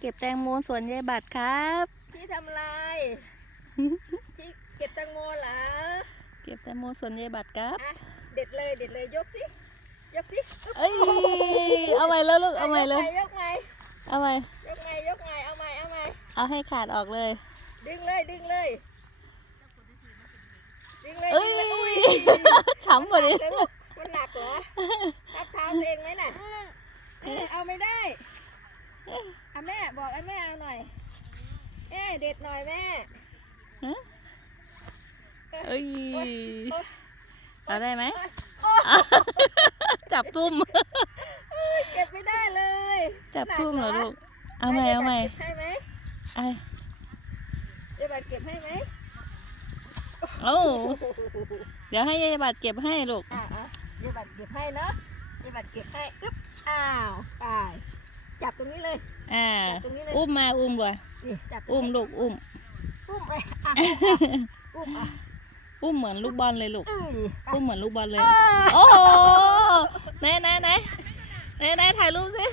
เก็บแตงโมสวนยายบัตรครับชี้ทำอะไรชี้เก็บแตังโมเหรอเก็บแตงโมสวนยายบัตรครับ อะเด็ดเลยเด็ดเลยยกสิยกสิเอ้ยเอาใหม่แล้วลูกเอาใหม่เลยยกไงเอาใหม่ยกไงยกไงเอาใหม่เอาใหม่เอาให้ขาดออกเลย ดึงเลยดึงเลยดึงเลยเอ้ดึยงเลยอุ้ยช้ำพอดีเดี๋ยวลูกมันหนักเหรอทับเท้าตัวเองไหมน่ะเอ้ยเอาไม่ได้เอาแม่บอกไอ้แม่เอาหน่อยแม่เด็ดหน่อยแม่ฮะเอ้ยเอาได้ไหมโอ๊ยจับทุ่มเก็บไม่ได้เลย จับทุ่มเหรอลูกเอาใหม่เอาใหม่เก็บให้ไหมไอ้เดี๋ยวบัตรเก็บให้ไหมเอ้าเดี๋ยวให้ยายบัตรเก็บให้ลูกอะอะเดี๋ยวบัตรเก็บให้เนาะเดี๋ยวบัตรเก็บให้อึ๊บอ้าวไป จับตรงนี้เลย อ่า จับตรงนี้เลยอุ้มมาอุ้มเลยนี่จับตรงอุ้มนี้ลูกอุ้ม อุ้มเลยอะอุ้มอะอุ้มเหมือนลูกบอลเลยลูกเอ้ยไปอุ้มเหมือนลูกบอลเลยอ้าโอ้โหไหนไหนไหนไหนไหนถ่ายรูปสิ